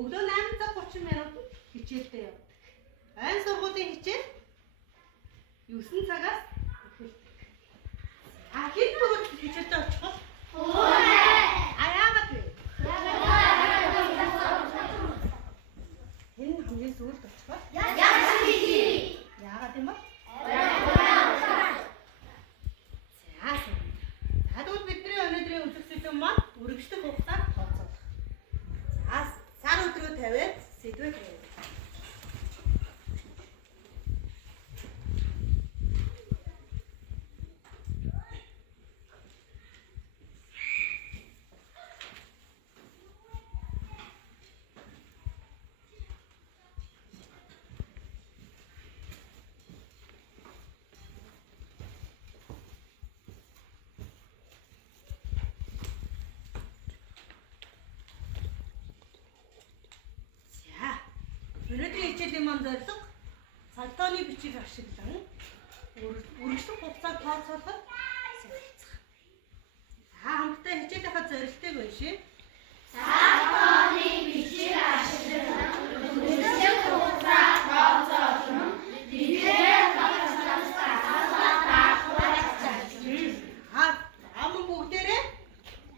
Өглөө 8:30 минут хичээлдээ явдаг. Айн сургуулийн хичээл 9 цагаас эхэлдэг. Хэд бүгд хичээлдээ очих вэ? Яагаад вэ? Энэ хамгийн сүүлд очих вэ? Яагаад юм бэ? Тэгвэл бидний өнөөдрийн үзэх сэдэв маань үргэлжлэх хугацааг тооцоолох. Сар өдрөө тавиад сэдвээ тавиад. Өнөөдрийн хичээлийн маань зорилго цагдооны бичиг ашиглан үргэлжлэх хугацааг тооцоолоход суралцах. Хамтдаа хичээлийнхаа зорилтыг уншия. Цагдооны бичиг ашиглан үргэлжлэх хугацааг тооцоолох бидний багцаас Аман бүгдээрээ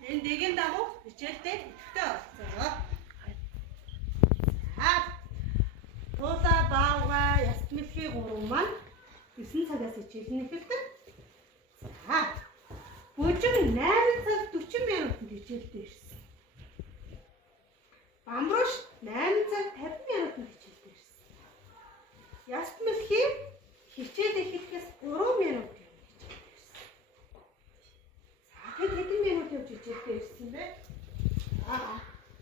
энэ дэгийн дагуу хичээлдээ ихтэй оролцоо. Туула баага ястмэлхий 3 маань 9 цагаас хичээл эхэлдэг. Бүжин 8 цаг 40 минутанд хичээлдээ ирсэн. Бамбруш 8 цаг 50 минутанд хичээлдээ ирсэн. Ястмэлхий хичээл эхлэхээс 3 минут явж хичээлдээ ирсэн. Хэд хэдэн минут явж хичээлдээ ирсэн бэ?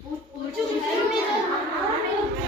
Бүжин 20 минут 10 минут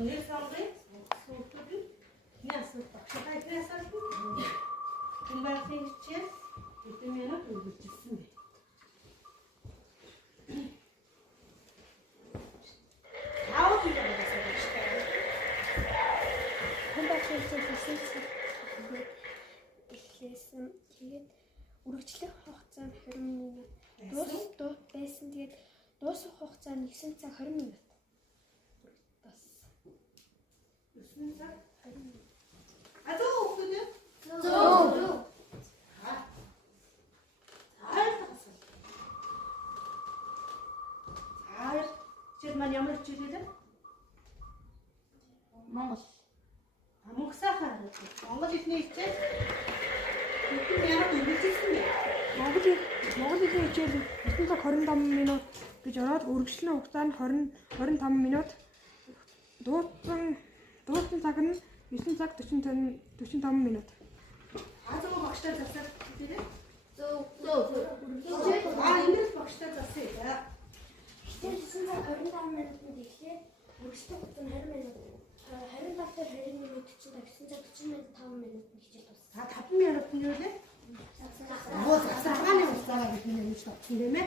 Нэр сонгоё. Сүүлдээ яасан багштай яасан. Тэмбэлтийн хичээл хэдэн минут үргэлжилсэн бэ? Аав нь багштай. Тэмбэлтийн хичээл эхлэсэн. Тэгээд үргэлжлэх хугацаа нь 20 минут. Байсан. Тэгээд дуусах хугацаа нь 9 цаг 20 минут. 9 цаг 20 минут. Зөө өгдөө. Зөө. Чир маань ямар хичээл вэ? Монгол. Мөнгөсөөхөр. Монгол хэлний хичээл. Хэдэн минут үргэлжилсэн бэ? Монгол хэлний хичээл 9 цаг 25 минут гэж ороод үргэлжлэх хугацаа нь 25 минут. Дууссан цаг нь 9 цаг 45 минут. Зөө багштай засаад тийм ээ? Зөө. Ингээс багштай засаа. Хичээл 9 цаг 25 минутанд эхлээд үргэлжлэх хугацаа нь 20 минут. 25-аар 20 минут чинь 9 цаг 45 минутанд хичээл дууссан. 5 минут нь юу вэ? Цагааны хугацаагаар бидний нэмж тавьсан тийм ээ?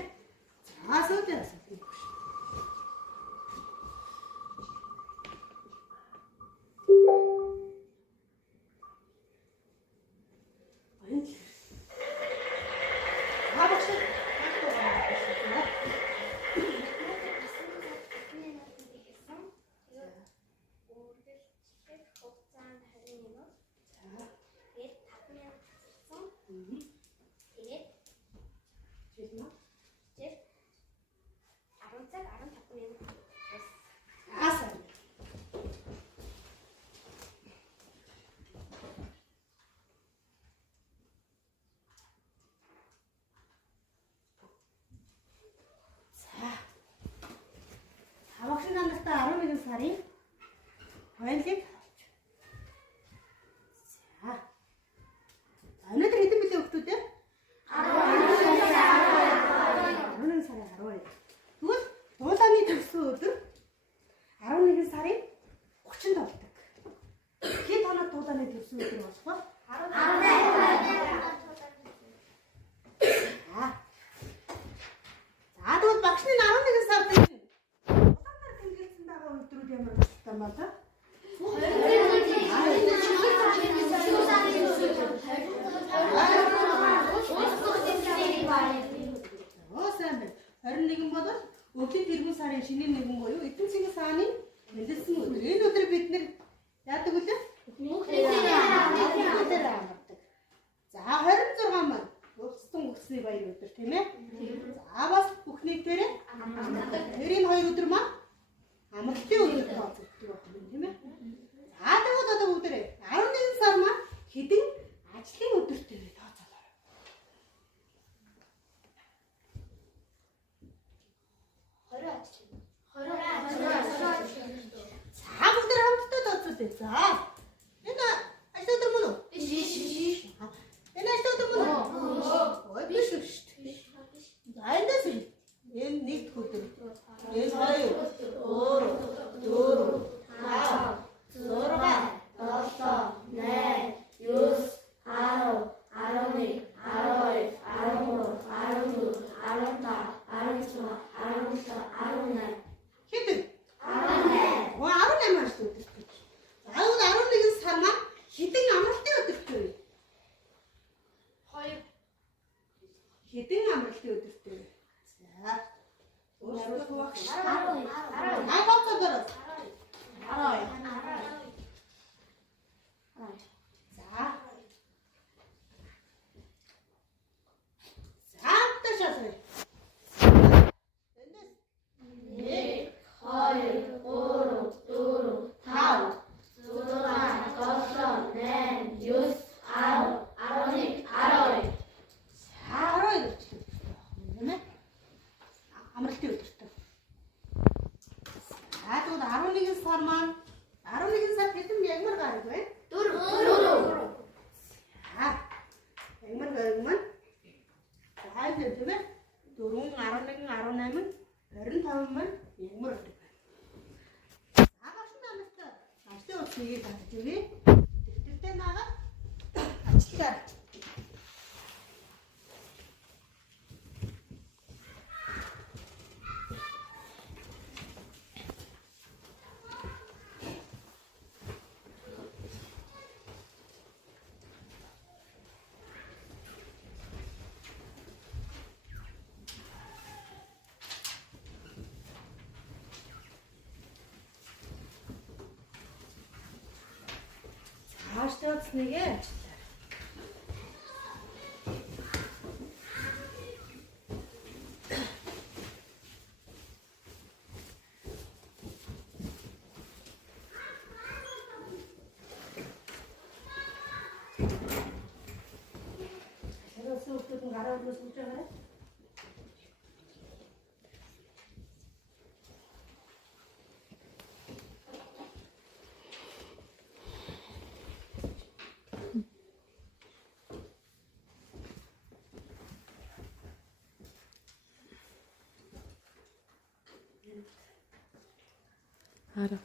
Сүүдээ асуух. Тэгээд жил маа. жил 10 цаг 15 минут. Асан. Авахшин намтаа 11 сарын хоёулыг авч. За. Өнөөдөр хэдэн билээ өгтүүд ээ? 11 сарын 12. Тэгвэл дуулааны төгсөн өдөр 11 сарын 30-нд болдог. Хэн танад дуулааны төгсөн өдөр болох вэ? 18. За тэгвэл багшны 11 сард дуулаанаар тэмдэглэсэн байгаа өдрүүд ямар болтой бол? Сайн байна. 21 бол өвлийн тэргүүн сарын шинийн нэгэн буюу эдийн засгийн сааны нэлэлсэн өдөр. Энэ өдөр бид нэр яадаг үлээ? Бүхнийхээ амардаг. За 26 маань өвсдөн өгсний баяр өдөр тийм ээ. За бас бүхний дээрээ тэрийн хоёр өдөр маань амралтын өдөр тооцогддог байна тийм ээ. За тэгвэл одоо бүгдээрээ 11 сар маань хэдэн ажлын өдөртэй вэ тооцоолоо. 20 ажил. За бүгдээр хамтдаа тооцоолъё. За энэ ажил өдөр мөн үү? Биш. Энэ ажил өдөр мөн үү? Ой биш шүү дээ. За эндээс энэ нэг өдөр. Энэ хоёр, өөр, дөрөв, гурав, зургаан, 11 сар маань 11 сар хэдэн ягмар гараг вэ? 4. Ягмар гараг маань хайр тийм ээ. 4, 11, 18, 25 маань ягмар гараг байна. Агаарч намтай ажлын үсгийг татж өгье. Дэвтэртэй наагаад ажиллаа. Ааштай утсныг ажиллаа. Тэрээс өөртөө гараа өрөөс үлж байгаа. Ара.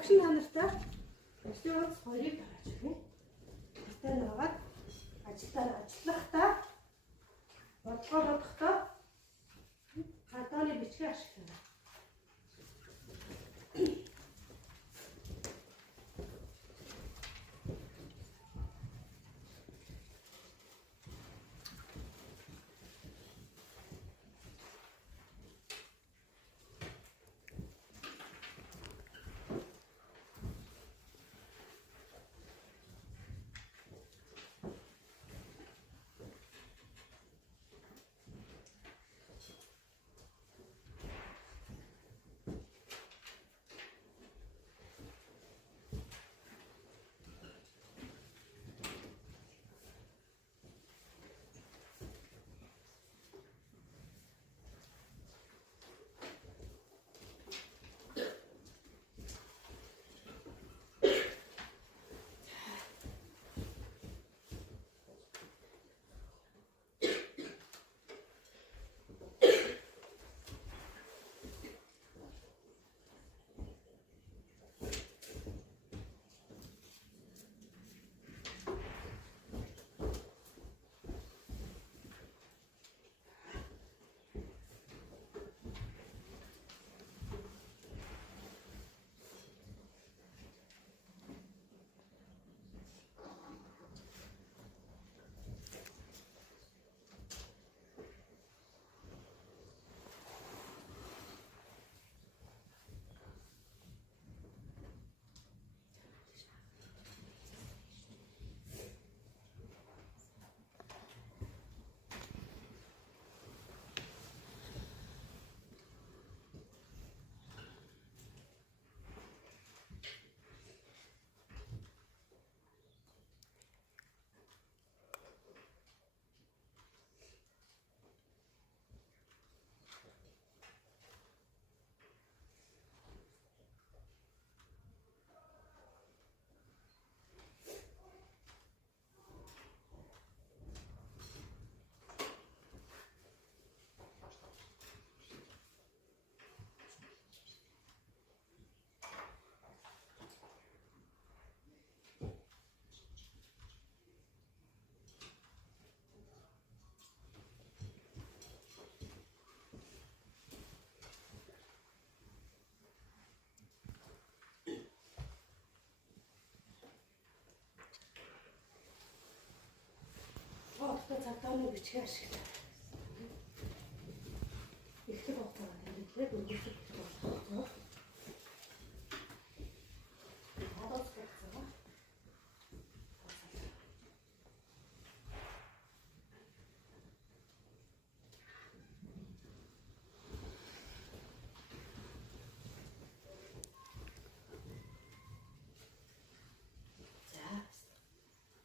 багш нь та нартай ажлын урт 2-ыг дарааж өгнө. Гэртээ наваад ажиллахдаа бодлого бодохдоо хатааны бичгээ ашиглана. Цагдааны бичгээ ашиглаа. Эхлэх хугацаа хэлээд үргэлжлэх болно.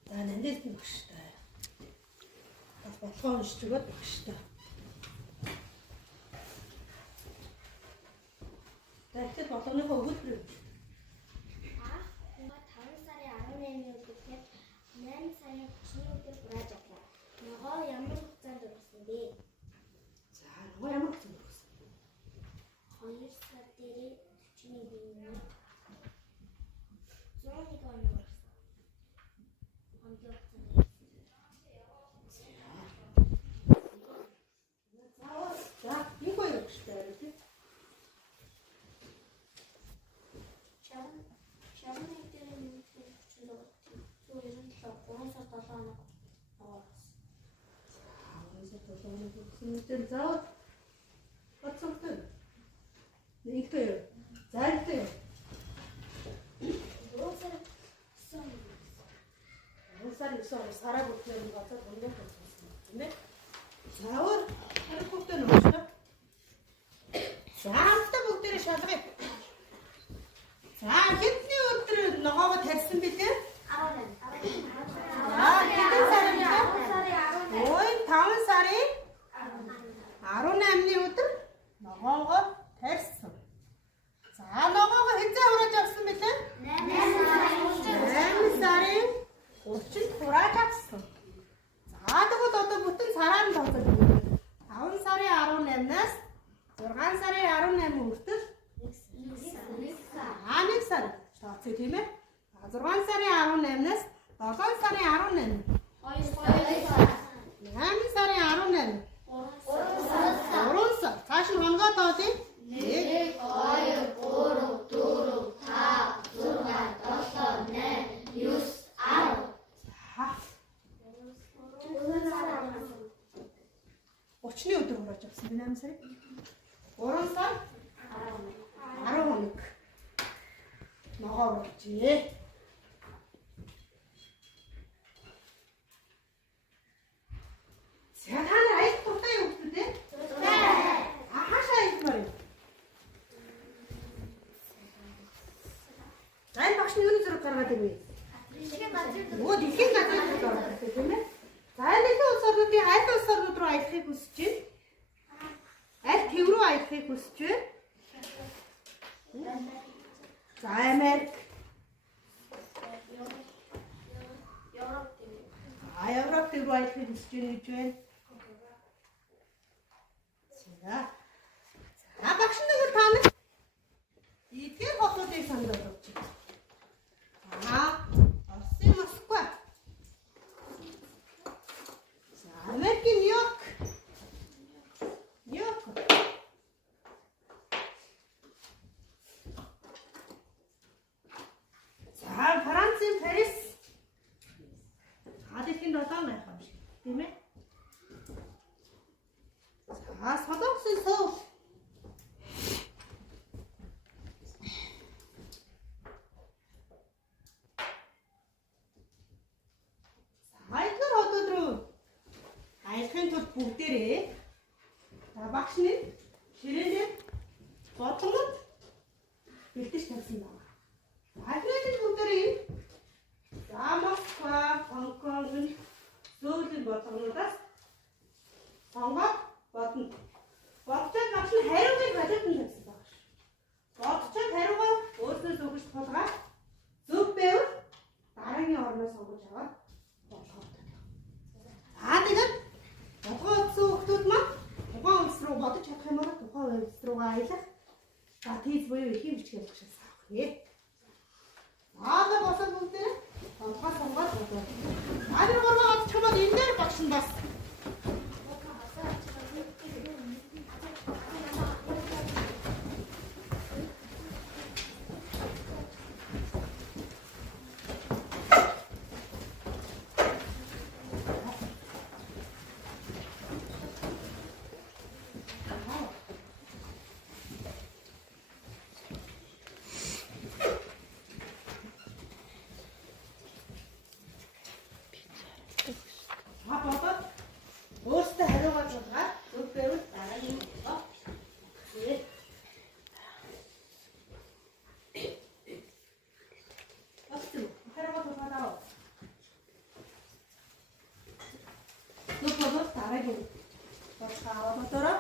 За нандес нь багштай. Бас бодлого уншиж өгөөд багштай. Тэгэхээр болгоныхоо өгүүлбэр үү? 5 сарын 18-ны өдрөөр 8 сарын 30-ны өдөр хурааж авлаа. Ногоо ямар хугацаанд өргөсөн бэ? За ногоо ямар хугацаанд өргөсөн? 2 сар дээр 41 оны 101 оны өргөсөн. За энэ хоёр өгчтэй байна тийм. Шавны дээр нэг чинь л 3 сар 7 хоног оос. Сүнэтэн заавал бацсан. Нэгтэй. Зайлтай. 3 сар 9 сараа бүтлээ нэг бацаад өндөө болсон тийм ээ. Заавал харихтай нөөштэй. За хамтдаа бүгдээрээ шалгая. За хэдний өдөр ногоогоо тарьсан бэлээ? 18. Хэдэн сарын вэ? Ой 5 сарын 18-ны өдөр ногоогоо тарьсан. За ногоогоо хэзээ хурааж авсан бэлээ? 8 сарын 30-нд хурааж авсан. За тэгвэл одоо бүтэн сараар нь тооцоод өгье. 5 сарын 18-наас 6 сарын 18 хүртэл 1 сар. болцсон тийм ээ. 6 сарын 18-наас 7 сарын 18. 8 сарын 18. 3 сар. Цааш нь хоногоо тоолъё. 1 2 Өчний өдөр хурааж авсан би 8 сарын. 3 сар 11. Ногоо болчихъя. За та нар аялах дуртай юу гэдэг вэ? Хаашаа аялмаар юм? Зайн багш нь юуны зураг гаргаад ирвэ? Нөгөө дэлхийн газрын зураг гаргаад ирвэ тийм ээ? Зайны улс орнуудын аль улс орнууд руу аялахыг хүсэж байна? Аль төв рүү аялахыг хүсэж байна? За Америк. Европ төв рүү аялахыг хүсэж байна гэж байна. За багш нэг та нар эдгээр хотуудыг санал болгож байна. Оросын Москва. За Америкийн Нью-Йорк. За Францын Парис. Дэлхийн 7 байх юм шиг тийм ээ. За Солонгосын Сөүл. Хайгар хотод руу аялахын тулд бүгдээрээ багш нь ширээний бодлогод бэлдэж тавьсан байна. Аялахын бүгдээрээ за Москва, Хонконг, Сөүлийн бодлогоудаас сонгоод бодно. Бодчоод багш нь хариуцыг хажууд нь тавьсан багш. Бодчоод хариугаа өөрөөс өгч тулгаад зөв байвал дараагийн орноо сонгож аваад бодлогоо тавих. За тэгээд бодлогоо өгсөн хүмүүс маань тухайн улс руу бодож чадах юм бол тухайн улс руугаа аялах. За тийз буюу эхийн бичгээр багшаас авах нэ. Аада босоод бүгдээ тонгоо сонгоод бодлоо. Аадэр гурван одч хамаад энэ дээр багш нь бас өөртөө хариугаа зургаад зөв байвал дараагийн бодлоо. Авсан. Хариугаа зургаад аваа. Зөв байвал дараагийн бодлоо аваад бодлоо.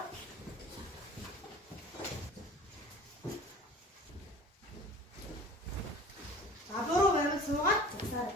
Адороо байвал суугаад цацаарай.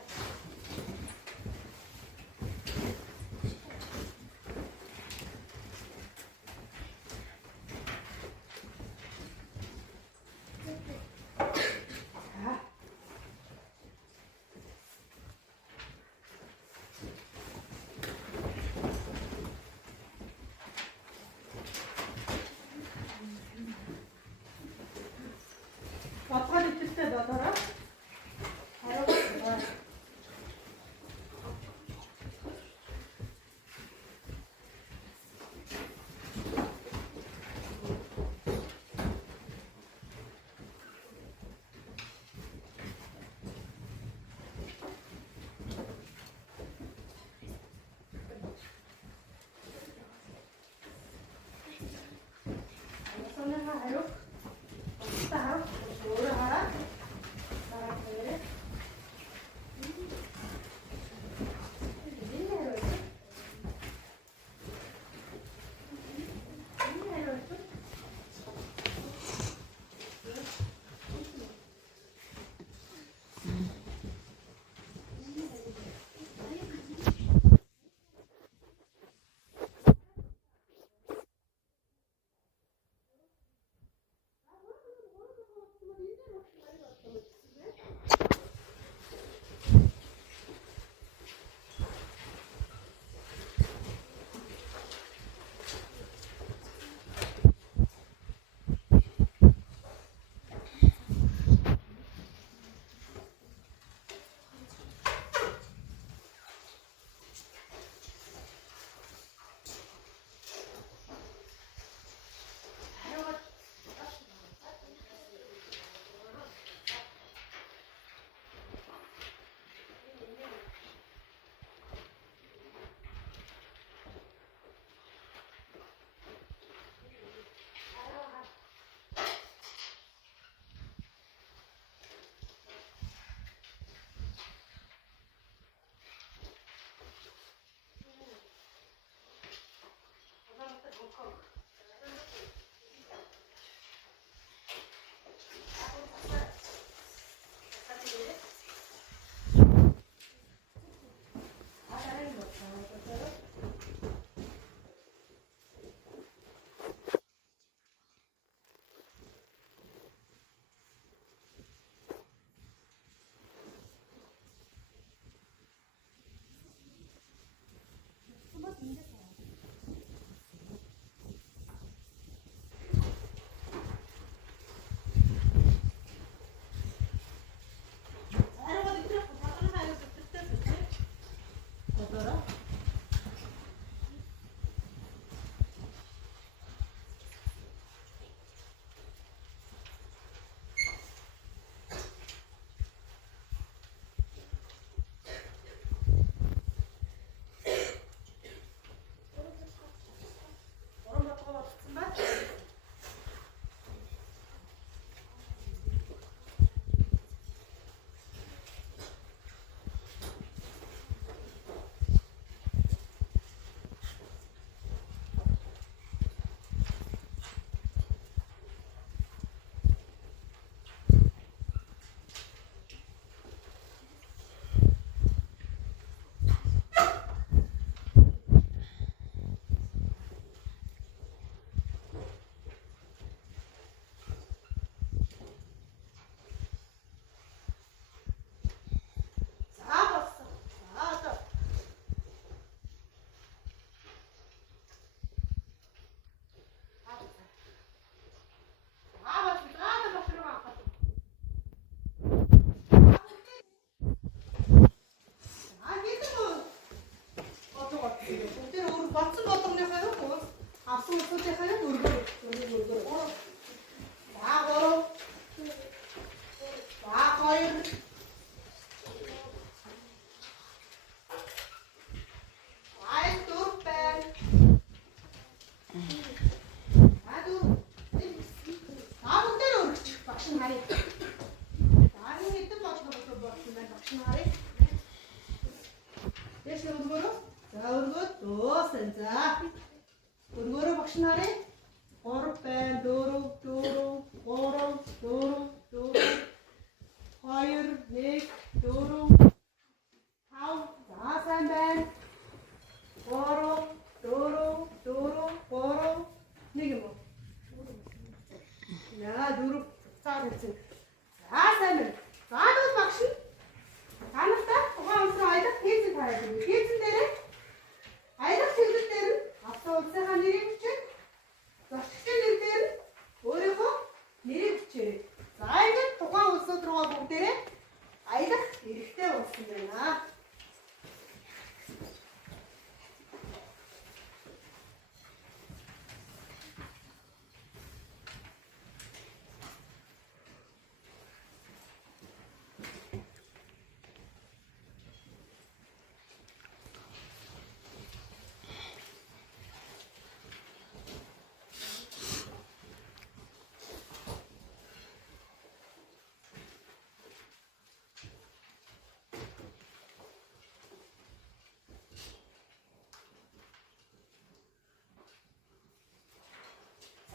Өргөөрөө багш нарыг 3 байна. 4 2 1 4 5 за сайн байна. 3 нэг юм уу? Яа 4 цаар хэлсэн. За сайн байна. За бол багш нь та нартай тухайн улсын аялах хийцэн таарах юм. Хийцэн дээр аялах чиглэл дээр нь авсан улсынхаа нэрийг бичиж, зочдын нэр дээр нь өөрийнхөө нэрийг бичээрэй. За ингээд тухайн улсууд руу бүгдээрээ аялах хэрэгтэй болсон байна.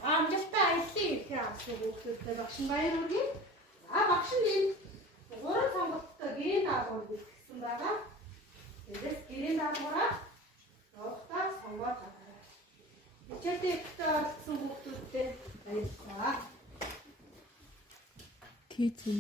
Амжилттай аяллаа ирэхээр авсан хүүхдүүдтэй багш нь баяр хүргэе. За багш нь энэ 3 сонголттой гэрээний даалгавар бичсэн байгаа. Тэгээс гэрээний даалгавраа явахдаа сонгоод аваарай. Хичээлдээ ихтэй оролцсон хүүхдүүдтэй баярлалаа. Хийцэн